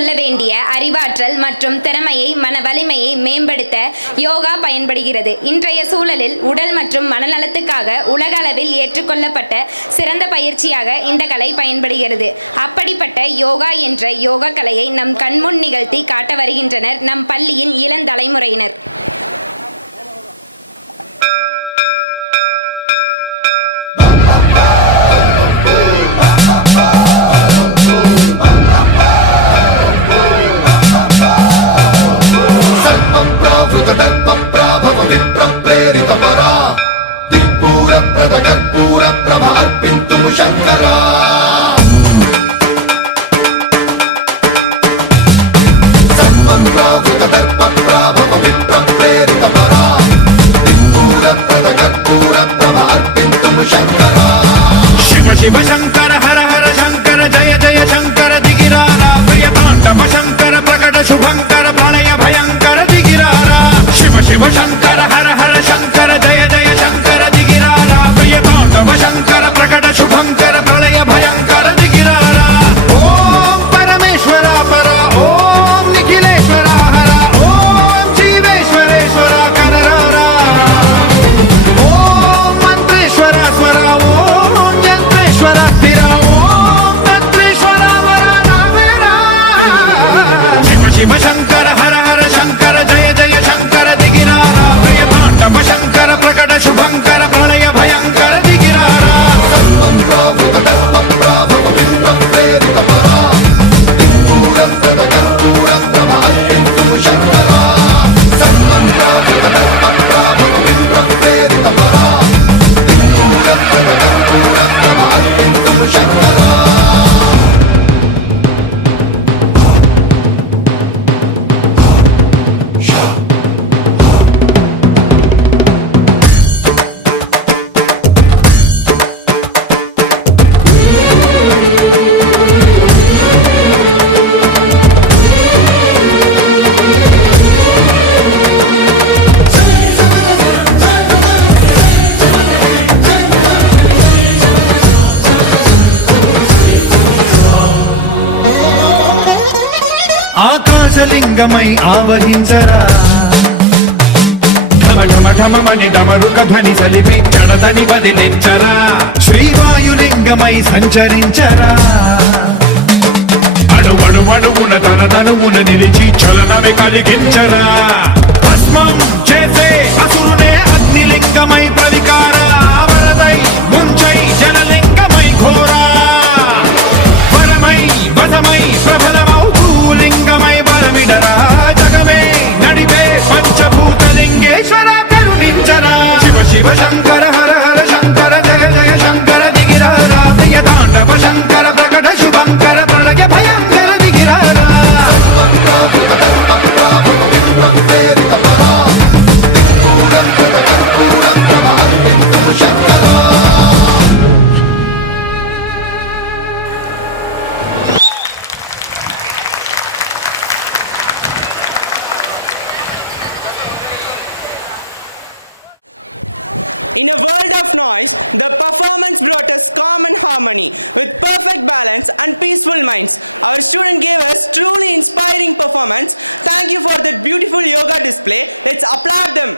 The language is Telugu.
கொள்ள வேண்டிய அறிவாற்றல் மற்றும் திறமையை மன வலிமையை மேம்படுத்த யோகா பயன்படுகிறது. இன்றைய சூழலில் உடல் மற்றும் மனநலத்துக்காக உலக அளவில் ஏற்றுக்கொள்ளப்பட்ட சிறந்த பயிற்சியாக இந்த கலை பயன்படுகிறது. அப்படிப்பட்ட யோகா என்ற யோகா கலையை நம் கண்முன் நிகழ்த்தி காட்ட வருகின்றனர் நம் பள்ளியின் இளந்தலைமுறையினர். प्रेरितपरा दिक्पूरप्रदकर्पूरप्रभ अर्पितुं शङ्करा सर्वं प्रावृतदर्पप्राभव विप्रप्रेरितपरा दिक्पूरप्रदकर्पूरप्रभ अर्पितुं शङ्करा शिव शिव शङ्कर हर हर शङ्कर जय जय शङ्कर दिगिराला प्रियताण्डव शङ्कर प्रकट शुभङ्कर प्रलय भयङ्कर दिगिराला शिव शिव शङ्कर हर हर शङ्कर जय जय शङ्कर दिगिराला प्रियताण्डव शङ्कर प्रकट शुभङ्कर प्रलय भयङ्कर दिगिराला ॐ परमेश्वर परा ॐ निखिलेश्वर हर ॐ जीवेश्वरेश्वर कनरारा ॐ मन्त्रेश्वर स्वर ॐ यन्त्रेश्वर स्थिर ॐ तन्त्रेश्वर वर रामेरा शिव शिव शङ्कर हर हर शङ्कर जय जय शङ्कर दिगिराला प्रियताण्डव शङ्कर प्रकट शुभङ्कर प्रलय भयङ्कर दिगिराला सर्वं प्रावृतदर्पप्राभव विप्रप्रेरितपरा दिक्पूरप्रदकर्पूरप्रभ अर्पितुं शङ्करा सर्वं प्रावृतदर्पप्राभव विप्रप्रेरितपरा दिक्पूरप्रदकर्पूरप्रभ अर्पितुं शङ्करा ఆకాశలింగమై ఆవహించరా ఢమ ఢమ ఢమమని డమరుక ధ్వని సలిపి చడదని వదిలించరా శ్రీవాయులింగమై సంచరించరా అణువణువున తన తనువున నిలిచి చలనమే కలిగించరా భస్మం చేసే అసురునే అగ్నిలింగమై ప్రవికార వరదై ముంచై జలలింగమై ఘోరా పరమై వసమై ప్రబలమౌ భూలింగమై బలమిడరా జగమే నడిపే పంచభూతలింగేశ్వర కరుణించరా శివ శివ శంకర హర హర శంకర జయ జయ శంకర దిగిరారా ప్రియతాండవ శంకర ప్రకట శుభంకర ప్రళయ భయంకర దిగిరారా सर्वं प्रावृतदर्पप्राभव विप्रप्रेरितपरा दिक्पूरप्रदकर्पूरप्रभ अर्पितुं Shankara In a world of noise, the performance brought us calm and harmony with perfect balance and peaceful minds. Our student gave us truly inspiring performance. Thank you for that beautiful yoga display. Let's applaud them.